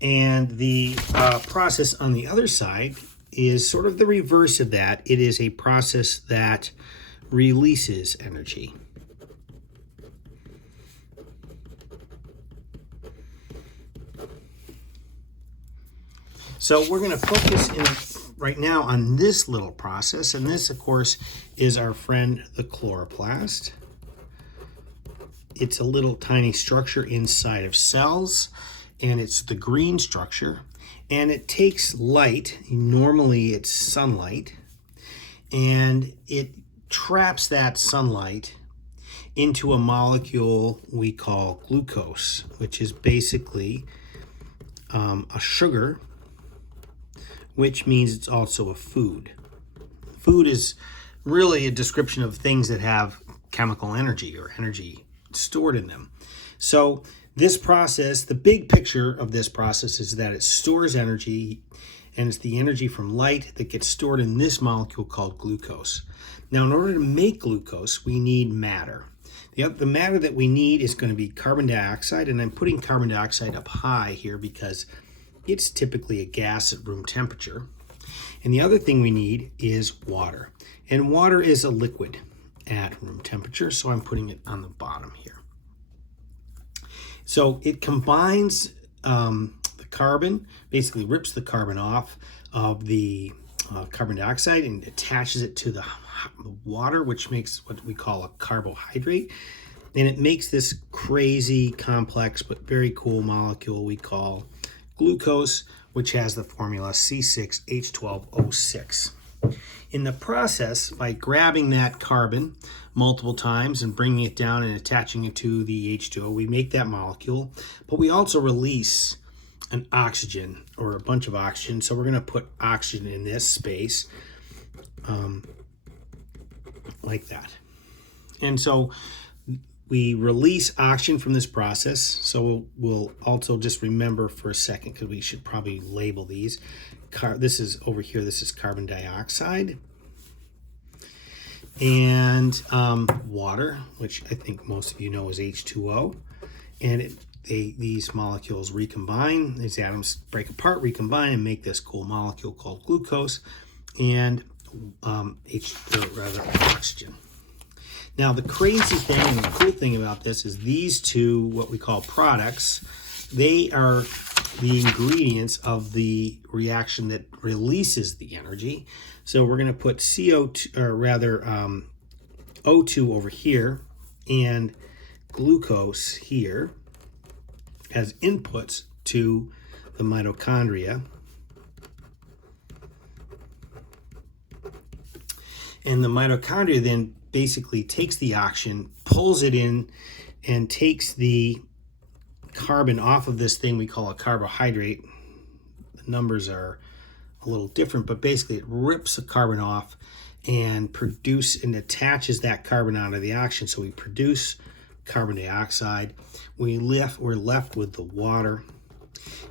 And the process on the other side is sort of the reverse of that. It is a process that releases energy. So we're going to focus right now on this little process, and this, of course, is our friend the chloroplast. It's a little tiny structure inside of cells, and it's the green structure, and it takes light, normally it's sunlight, and it traps that sunlight into a molecule we call glucose, which is basically a sugar, which means it's also a food. Food is really a description of things that have chemical energy or energy stored in them. So this process, the big picture of this process is that it stores energy, and it's the energy from light that gets stored in this molecule called glucose. Now, in order to make glucose, we need matter. The matter that we need is going to be carbon dioxide, and I'm putting carbon dioxide up high here because it's typically a gas at room temperature. And the other thing we need is water. And water is a liquid at room temperature, so I'm putting it on the bottom here. So it combines the carbon, basically rips the carbon off of the carbon dioxide and attaches it to the water, which makes what we call a carbohydrate. And it makes this crazy complex but very cool molecule we call glucose, which has the formula C6H12O6. In the process, by grabbing that carbon multiple times and bringing it down and attaching it to the H2O, we make that molecule, but we also release an oxygen or a bunch of oxygen. So we're going to put oxygen in this space like that. And so we release oxygen from this process. So we'll also just remember for a second, because we should probably label these. This is over here, this is carbon dioxide. And water, which I think most of you know is H2O. And these molecules recombine, these atoms break apart, recombine, and make this cool molecule called glucose and oxygen. Now, the crazy thing and the cool thing about this is these two, what we call products, they are the ingredients of the reaction that releases the energy. So we're going to put CO2, or rather O2 over here and glucose here as inputs to the mitochondria. And the mitochondria then basically takes the oxygen, pulls it in, and takes the carbon off of this thing we call a carbohydrate. The numbers are a little different, but basically it rips the carbon off and attaches that carbon onto the oxygen. So we produce carbon dioxide. We're left with the water.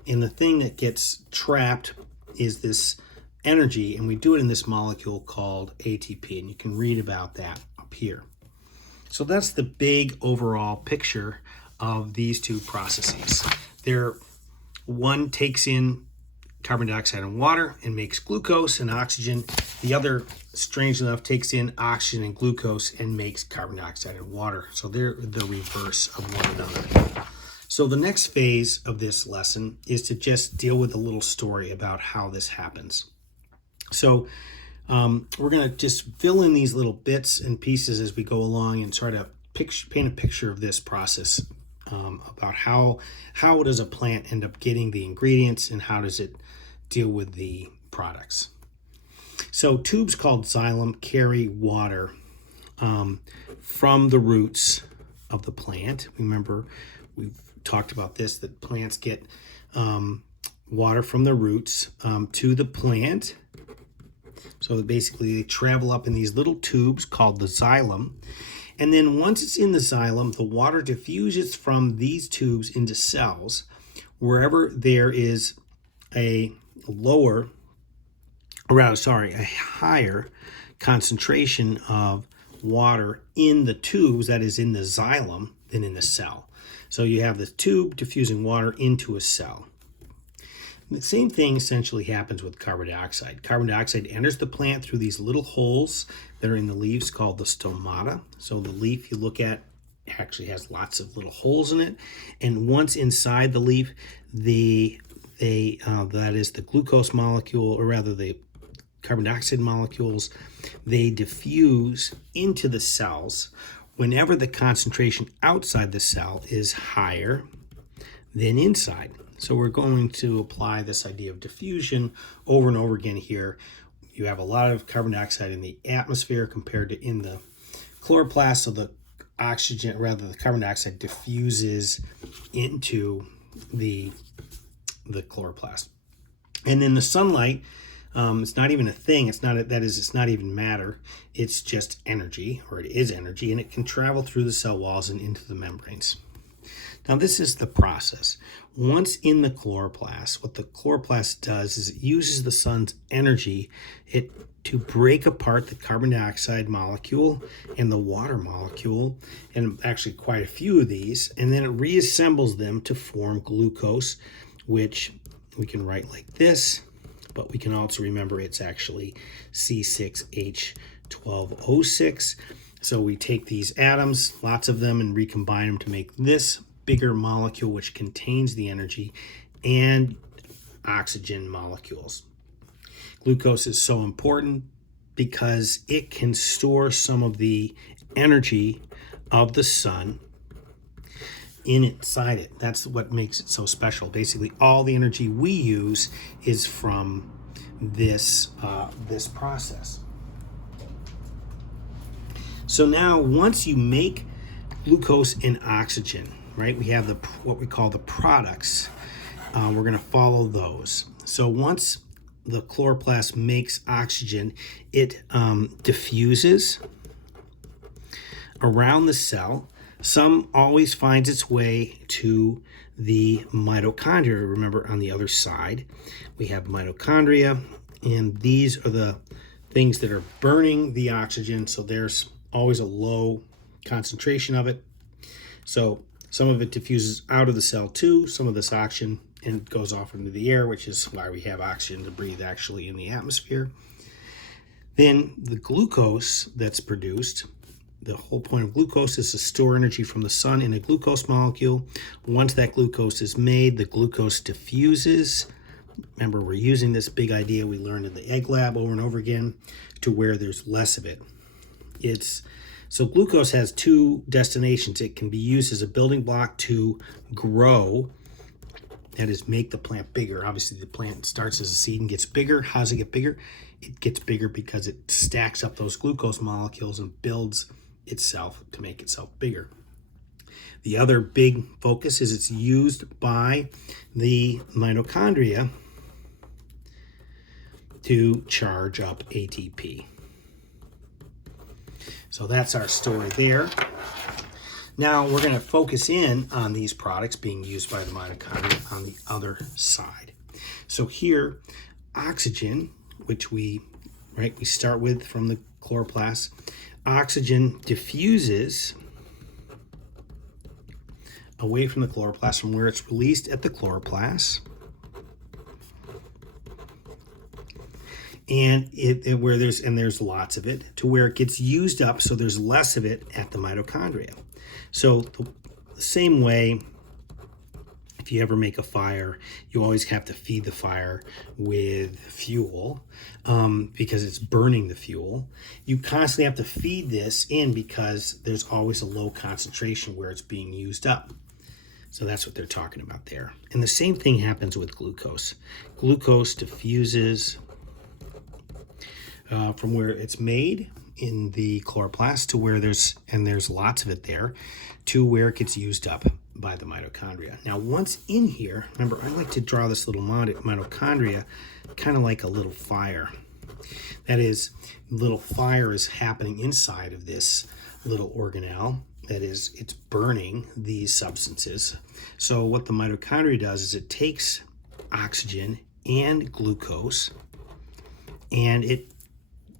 And the thing that gets trapped is this energy, and we do it in this molecule called ATP, and you can read about that up here. So that's the big overall picture of these two processes. One takes in carbon dioxide and water and makes glucose and oxygen. The other, strangely enough, takes in oxygen and glucose and makes carbon dioxide and water. So they're the reverse of one another. So the next phase of this lesson is to just deal with a little story about how this happens. So we're going to just fill in these little bits and pieces as we go along and try to paint a picture of this process about how does a plant end up getting the ingredients and how does it deal with the products. So tubes called xylem carry water from the roots of the plant. Remember, we've talked about this, that plants get water from the roots to the plant. So basically they travel up in these little tubes called the xylem. And then once it's in the xylem, the water diffuses from these tubes into cells. Wherever there is a higher concentration of water in the tubes, that is in the xylem, than in the cell. So you have the tube diffusing water into a cell. The same thing essentially happens with carbon dioxide. Carbon dioxide enters the plant through these little holes that are in the leaves called the stomata. So the leaf you look at actually has lots of little holes in it, and once inside the leaf, that is the glucose molecule, or rather the carbon dioxide molecules, they diffuse into the cells whenever the concentration outside the cell is higher than inside. So we're going to apply this idea of diffusion over and over again here. You have a lot of carbon dioxide in the atmosphere compared to in the chloroplast, so the oxygen, rather the carbon dioxide diffuses into the chloroplast. And then the sunlight, it's not even a thing. It's not even matter. It's just energy, or it is energy, and it can travel through the cell walls and into the membranes. Now this is the process. Once in the chloroplast, what the chloroplast does is it uses the sun's energy to break apart the carbon dioxide molecule and the water molecule, and actually quite a few of these, and then it reassembles them to form glucose, which we can write like this, but we can also remember it's actually C6H12O6. So we take these atoms, lots of them, and recombine them to make this bigger molecule, which contains the energy and oxygen molecules. Glucose is so important because it can store some of the energy of the sun inside it. That's what makes it so special. Basically, all the energy we use is from this process. So now, once you make glucose and oxygen, right, we have what we call the products. We're going to follow those. So once the chloroplast makes oxygen, it diffuses around the cell. Some always finds its way to the mitochondria. Remember, on the other side, we have mitochondria, and these are the things that are burning the oxygen. So there's always a low concentration of it. So some of it diffuses out of the cell too, some of this oxygen, and goes off into the air, which is why we have oxygen to breathe actually in the atmosphere. Then the glucose that's produced, the whole point of glucose is to store energy from the sun in a glucose molecule. Once that glucose is made, the glucose diffuses. Remember, we're using this big idea we learned in the egg lab over and over again to where there's less of it. So glucose has two destinations. It can be used as a building block to grow, that is, make the plant bigger. Obviously, the plant starts as a seed and gets bigger. How does it get bigger? It gets bigger because it stacks up those glucose molecules and builds itself to make itself bigger. The other big focus is it's used by the mitochondria to charge up ATP. So that's our story there. Now we're going to focus in on these products being used by the mitochondria on the other side. So here, oxygen, which we start with from the chloroplast, oxygen diffuses away from the chloroplast from where it's released at the chloroplast, and there's lots of it, to where it gets used up, so there's less of it at the mitochondria. So the same way, if you ever make a fire, you always have to feed the fire with fuel because it's burning the fuel. You constantly have to feed this in because there's always a low concentration where it's being used up. So that's what they're talking about there. And the same thing happens with glucose. Glucose diffuses from where it's made in the chloroplast to where there's lots of it there, to where it gets used up by the mitochondria. Now, once in here, remember, I like to draw this little mitochondria kind of like a little fire. That is, little fire is happening inside of this little organelle. That is, it's burning these substances. So what the mitochondria does is it takes oxygen and glucose, and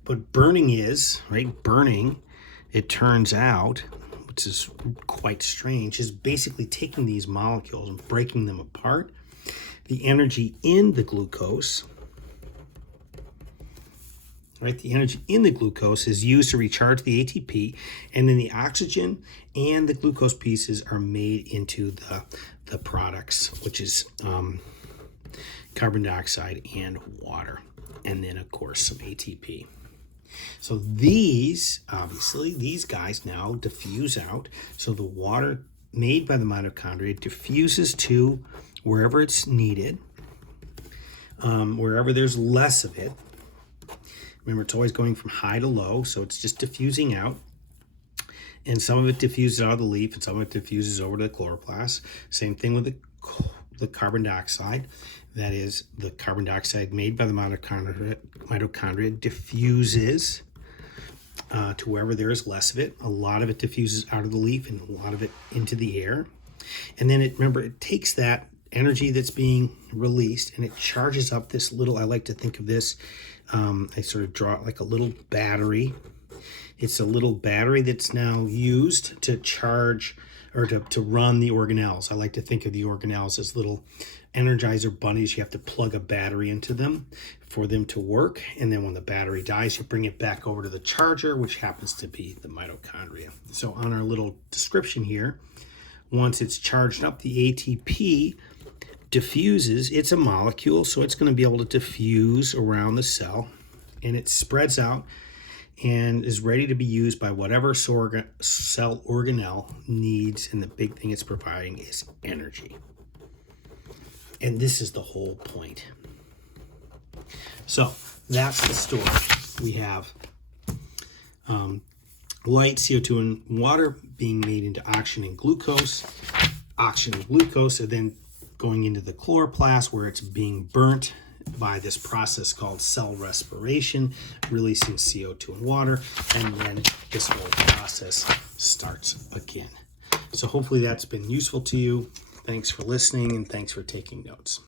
what burning is, right? Burning, it turns out, which is quite strange, is basically taking these molecules and breaking them apart the energy in the glucose. Right, the energy in the glucose is used to recharge the ATP, and then the oxygen and the glucose pieces are made into the products, which is carbon dioxide and water, and then of course some ATP. So these, obviously, these guys now diffuse out. So the water made by the mitochondria diffuses to wherever it's needed, wherever there's less of it. Remember, it's always going from high to low, so it's just diffusing out. And some of it diffuses out of the leaf, and some of it diffuses over to the chloroplast. Same thing with the carbon dioxide. That is, the carbon dioxide made by the mitochondria diffuses to wherever there is less of it. A lot of it diffuses out of the leaf, and a lot of it into the air. And then, remember, it takes that energy that's being released, and it charges up this little, I like to think of this, I sort of draw it like a little battery. It's a little battery that's now used to charge or to run the organelles. I like to think of the organelles as little Energizer bunnies. You have to plug a battery into them for them to work. And then when the battery dies, you bring it back over to the charger, which happens to be the mitochondria. So on our little description here, once it's charged up, the ATP diffuses. It's a molecule, so it's going to be able to diffuse around the cell, and it spreads out and is ready to be used by whatever cell organelle needs. And the big thing it's providing is energy. And this is the whole point. So that's the story. We have light, CO2, and water being made into oxygen and glucose. Oxygen and glucose are then going into the chloroplast, where it's being burnt by this process called cell respiration, releasing CO2 and water, and then this whole process starts again. So hopefully that's been useful to you. Thanks for listening, and thanks for taking notes.